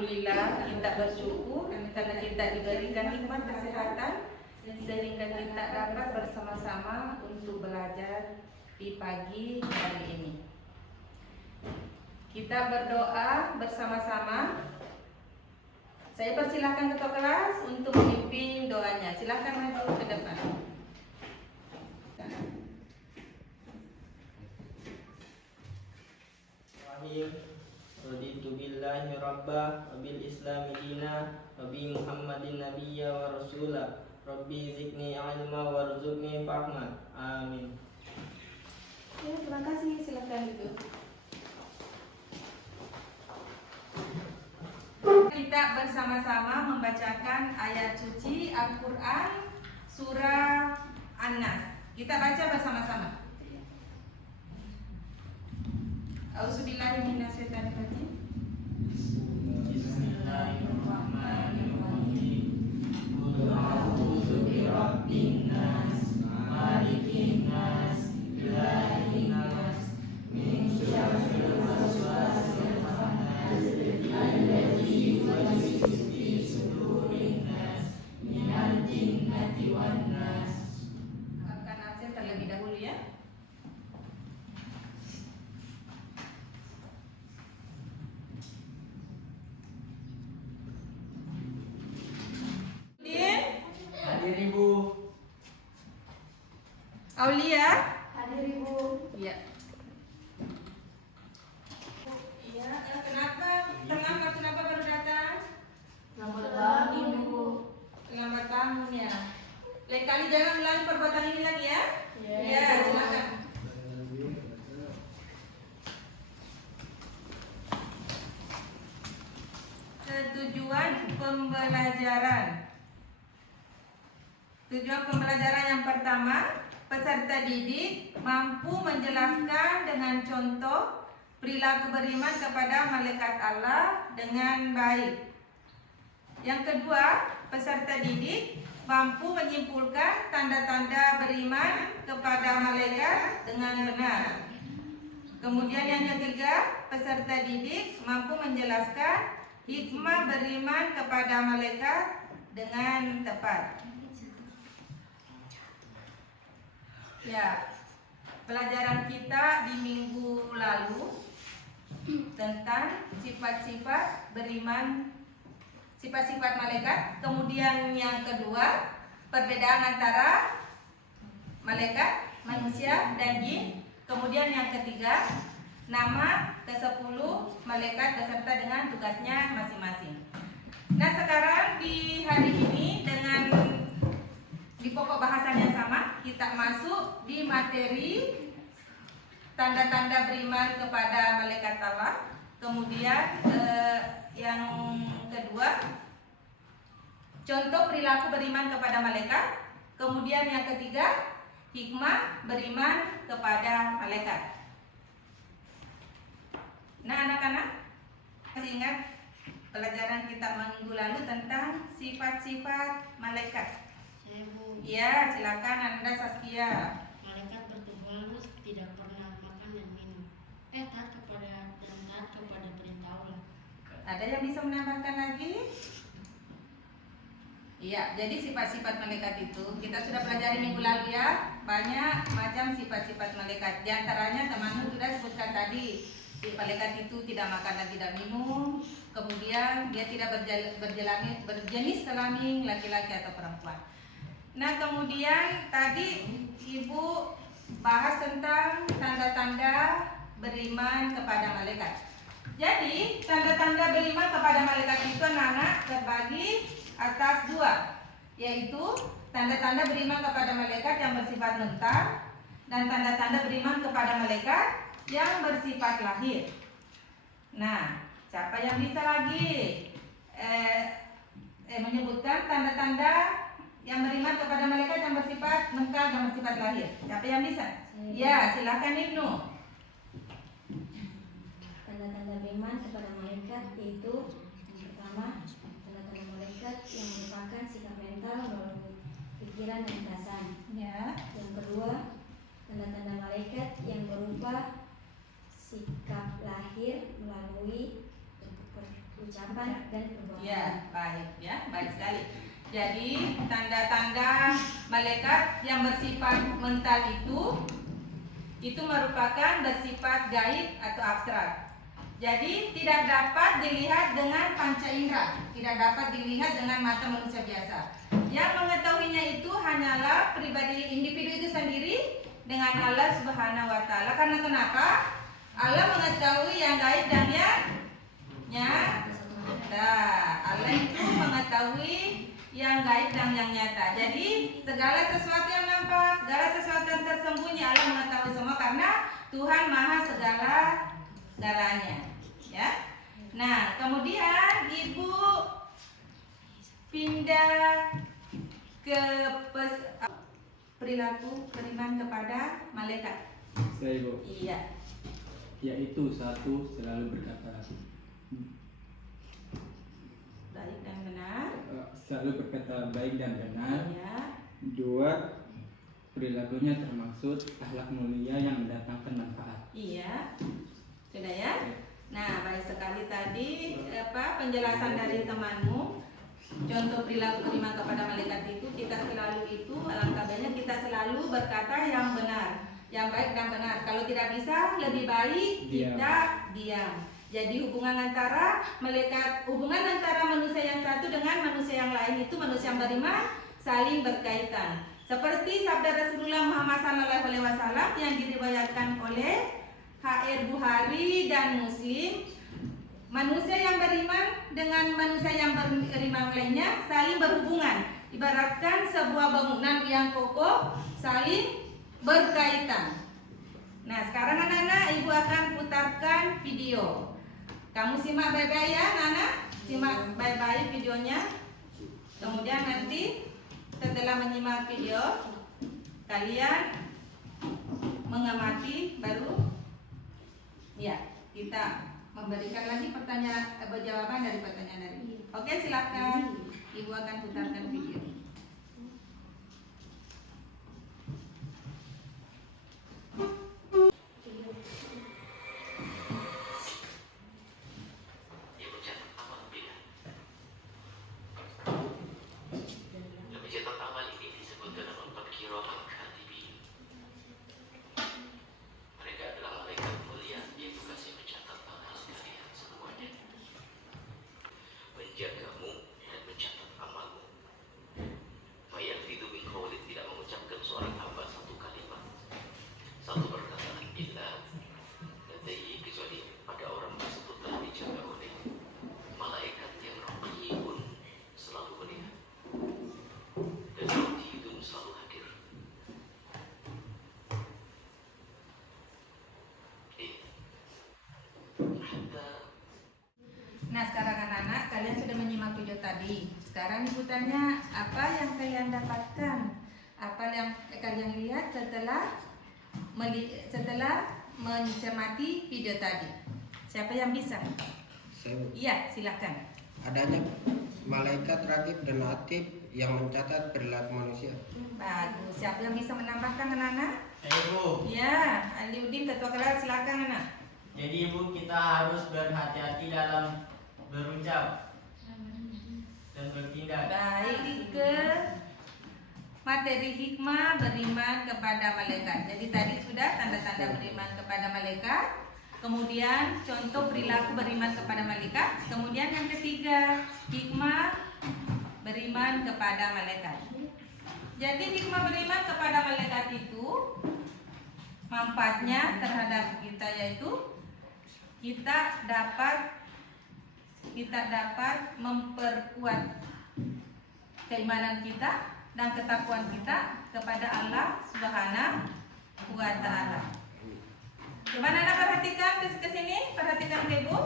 Alhamdulillah kita bersyukur karena kita diberikan nikmat kesehatan sehingga kita dapat bersama-sama untuk belajar di pagi hari ini. Kita berdoa bersama-sama. Saya persilahkan ketua kelas untuk memimpin doanya. Silakan maju ke depan. Raditu billahi rabba wa bil islami dina wa bi muhammadin nabiyya wa rasula rabbi zidni ilma warzuqni fahma. Amin. Ya, terima kasih. Silakan duduk. Kita bersama-sama membacakan ayat suci Al-Quran surah An-Nas. Kita baca bersama-sama. Auzubillahiminasyaitonirrajim. Bismillahirrahmanirrahim. Qul a'udzu birabbin nas, malikin nas, ilahin nas, min syarril waswasil khannas, alladzi yuwaswisu fi sudurin nas, minal jinnati wan nas. Akan absen terlebih dahulu ya. Hadir Ibu. Aulia. Hadir Ibu. Iya. Iya, kenapa baru datang? Selamat pagi Ibu. Selamat bangun ya. Lain kali jangan ulangi perbuatan ini lagi ya. Iya, silakan. Tujuan pembelajaran. Tujuan pembelajaran yang pertama, peserta didik mampu menjelaskan dengan contoh perilaku beriman kepada malaikat Allah dengan baik. Yang kedua, peserta didik mampu menyimpulkan tanda-tanda beriman kepada malaikat dengan benar. Kemudian yang ketiga, peserta didik mampu menjelaskan hikmah beriman kepada malaikat dengan tepat. Ya, pelajaran kita di minggu lalu tentang sifat-sifat beriman, sifat-sifat malaikat. Kemudian yang kedua, perbedaan antara malaikat, manusia, dan jin. Kemudian yang ketiga, nama ke-10 malaikat beserta dengan tugasnya masing-masing. Nah, sekarang di hari ini dengan di pokok bahasan yang sama, kita masuk di materi tanda-tanda beriman kepada malaikat Allah. Kemudian yang kedua, contoh perilaku beriman kepada malaikat. Kemudian yang ketiga, hikmah beriman kepada malaikat. Nah, anak-anak, masih ingat pelajaran kita minggu lalu tentang sifat-sifat malaikat? Ya, silakan Anda Saskia. Malaikat bertubuh halus, tidak pernah makan dan minum. Taat kepada perintah Allah. Ada yang bisa menambahkan lagi? Iya, jadi sifat-sifat malaikat itu kita sudah pelajari minggu lalu ya. Banyak macam sifat-sifat malaikat. Di antaranya temanmu sudah sebutkan tadi. Malaikat itu tidak makan dan tidak minum. Kemudian dia tidak berjenis kelamin laki-laki atau perempuan. Nah, kemudian tadi Ibu bahas tentang tanda-tanda beriman kepada malaikat. Jadi, tanda-tanda beriman kepada malaikat itu anak-anak terbagi atas dua, yaitu tanda-tanda beriman kepada malaikat yang bersifat mental dan tanda-tanda beriman kepada malaikat yang bersifat lahir. Nah, siapa yang bisa lagi menyebutkan tanda-tanda yang beriman kepada malaikat yang bersifat mental dan bersifat lahir? Siapa yang bisa? Ya, silakan Ibnu. Tanda-tanda beriman kepada malaikat yaitu yang pertama, tanda-tanda malaikat yang merupakan sikap mental melalui pikiran dan perasaan. Ya. Yang kedua, tanda-tanda malaikat yang berupa sikap lahir melalui bentuk ucapan ucapan dan perbuatan. Ya, baik sekali. Jadi tanda-tanda malaikat yang bersifat mental itu merupakan bersifat gaib atau abstrak. Jadi tidak dapat dilihat dengan panca indera, tidak dapat dilihat dengan mata manusia biasa. Yang mengetahuinya itu hanyalah pribadi individu itu sendiri dengan Allah Subhanahu wa taala. Karena kenapa? Allah mengetahui yang gaib dan yang nyata. Allah itu mengetahui yang gaib dan yang nyata. Jadi segala sesuatu yang nampak, segala sesuatu yang tersembunyi Allah mengetahui semua karena Tuhan Maha segala-galanya. Ya. Nah, kemudian Ibu pindah ke perilaku beriman kepada malaikat. Saya Ibu. Iya. Yaitu satu, selalu berkata Baik dan benar. selalu berkata baik dan benar. Iya. Dua, perilakunya termaksud akhlak mulia yang mendatangkan manfaat. Iya. Sudah ya? Nah, baik sekali tadi penjelasan dari temanmu. Contoh perilaku beriman kepada malaikat itu alangkah baiknya kita selalu berkata yang benar, yang baik dan benar. Kalau tidak bisa, lebih baik kita diam. Jadi hubungan antara manusia yang satu dengan manusia yang lain itu manusia yang beriman saling berkaitan. Seperti sabda Rasulullah Muhammad SAW yang diriwayatkan oleh HR Bukhari dan Muslim, manusia yang beriman dengan manusia yang beriman lainnya saling berhubungan, ibaratkan sebuah bangunan yang kokoh saling berkaitan. Nah, sekarang anak-anak, Ibu akan putarkan video. Kamu simak baik-baik ya, anak-anak. Simak baik-baik videonya. Kemudian nanti setelah menyimak video, kalian mengamati baru ya kita memberikan lagi jawaban dari pertanyaan dari. Oke, silakan. Ibu akan putarkan video. menjagamu dan mencatat amalmu. Mayalfidu min qawlin, tidak mengucapkan seorang hamba satu kalimat, satu perkataan illa ladaihi, kecuali pada orang tersebut telah dijaga oleh malaikat yang raqibun, selalu melihat, dan atidun, selalu hadir. Nah, sekarang anak-anak, kalian sudah menyimak video tadi. Sekarang Ibu tanya, apa yang kalian dapatkan? Apa yang kalian lihat setelah mencermati video tadi? Siapa yang bisa? Saya. Iya, silakan. Adanya malaikat rakib dan atid yang mencatat perilaku manusia. Bagus. Siapa yang bisa menambahkan anak-anak? Ibu. Ya, Aliuddin ketua kelas, silakan anak. Jadi Ibu, kita harus berhati-hati dalam berucap dan bertindak. Baik, ke materi hikmah beriman kepada malaikat. Jadi tadi sudah tanda-tanda beriman kepada malaikat. Kemudian contoh perilaku beriman kepada malaikat. Kemudian yang ketiga, hikmah beriman kepada malaikat. Jadi hikmah beriman kepada malaikat itu manfaatnya terhadap kita yaitu kita dapat memperkuat keimanan kita dan ketakwaan kita kepada Allah Subhanahu wa taala. Coba Nana perhatikan ke sini, perhatikan ke Ibu.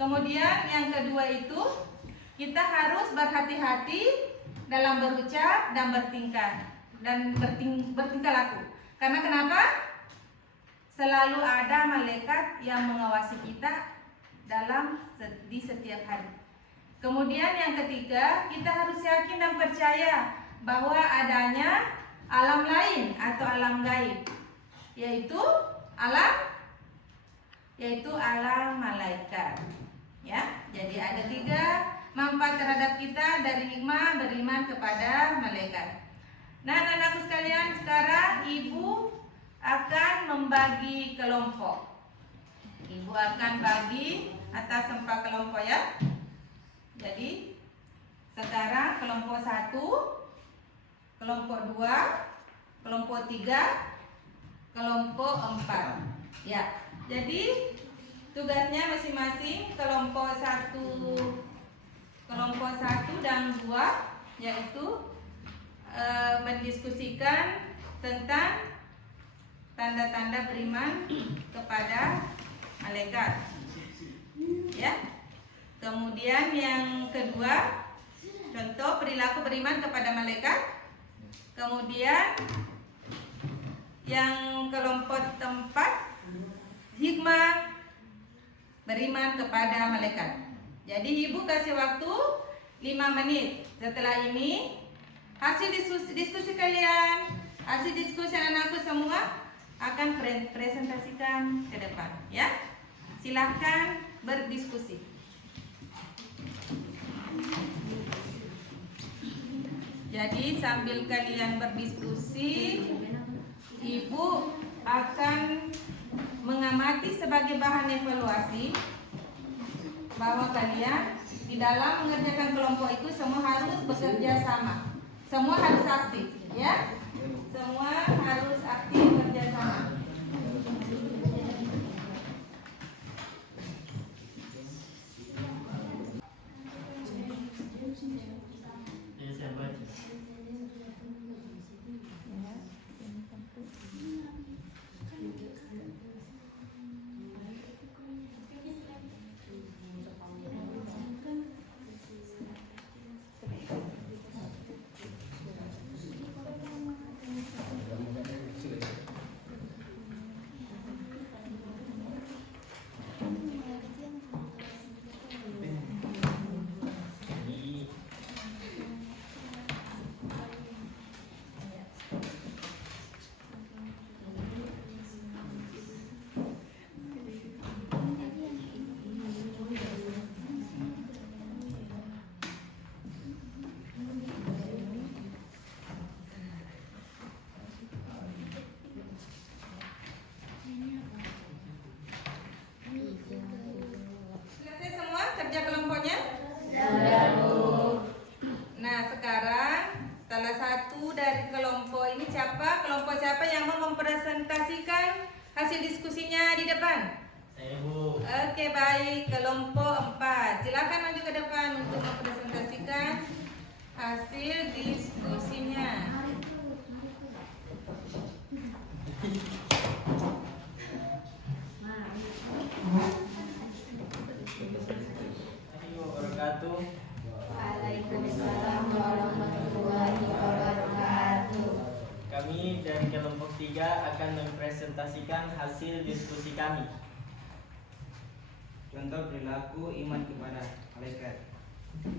Kemudian yang kedua itu kita harus berhati-hati dalam berucap dan bertingkah laku. Karena kenapa? Selalu ada malaikat yang mengawasi kita di setiap hari. Kemudian yang ketiga, kita harus yakin dan percaya bahwa adanya alam lain atau alam gaib, yaitu alam malaikat. Ya, jadi Jadi ada 3 manfaat terhadap kita dari hikmah beriman kepada malaikat. Nah, anak-anakku sekalian, sekarang ibu akan membagi kelompok. Ibu akan bagi atas 4 kelompok ya. Jadi sekarang kelompok 1, kelompok 2, kelompok 3, kelompok 4. Ya. Jadi tugasnya masing-masing kelompok 1 dan 2 yaitu mendiskusikan tentang tanda-tanda beriman kepada malaikat. Ya. Kemudian yang kedua, contoh perilaku beriman kepada malaikat. Kemudian yang kelompok 4, hikmah beriman kepada malaikat. Jadi ibu kasih waktu 5 menit. Setelah ini hasil diskusi kalian, hasil diskusi anak-anakku semua akan presentasikan ke depan ya. Silahkan berdiskusi. Jadi sambil kalian berdiskusi, ibu akan mengamati sebagai bahan evaluasi bahwa kalian di dalam mengerjakan kelompok itu semua harus bekerja sama. Semua harus aktif, ya. Semua harus aktif bekerja sama. Selesai semua kerja kelompoknya? Nah, sekarang salah satu dari kelompok ini siapa? Kelompok siapa yang mau mempresentasikan hasil diskusinya di depan? Saya, Bu. Oke, baik. Kelompok 4. Silakan maju ke depan untuk mempresentasikan hasil diskusinya. Assalamualaikum wabarakatuh. Waalaikumsalam warahmatullahi wabarakatuh. Kami dari kelompok 3 akan mempresentasikan hasil diskusi kami. Contoh perilaku iman kepada malaikat. 1.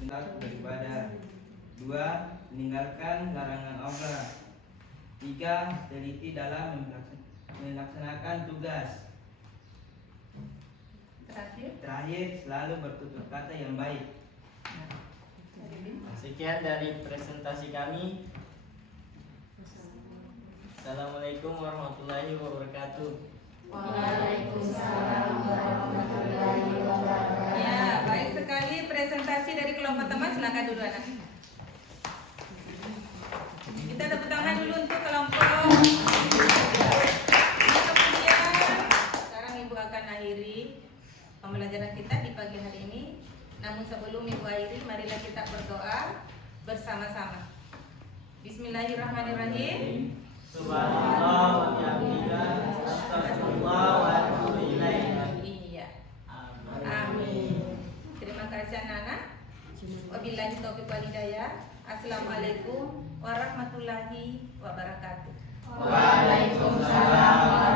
Menolak beribadah. 2. Meninggalkan larangan Allah. 3. Teliti dalam melaksanakan tugas. Terakhir, selalu bertutur kata yang baik. Sekian dari presentasi kami. Assalamualaikum warahmatullahi wabarakatuh. Waalaikumsalam warahmatullahi wabarakatuh. Ya, baik sekali presentasi dari kelompok teman. Silakan dulu anak. Kita tepuk tangan dulu untuk kelompok. Nah, kemudian sekarang ibu akan akhiri pembelajaran kita di pagi hari ini. Namun sebelum ibu akhiri, marilah kita berdoa bersama-sama. Bismillahirrahmanirrahim. Subhanallah wa bihamdika, astagfirullah wa atubu ilaih. Iya. Amin. Terima kasih anak-anak. Wabillahi taufiq wal hidayah. Assalamualaikum warahmatullahi wabarakatuh. Waalaikumsalam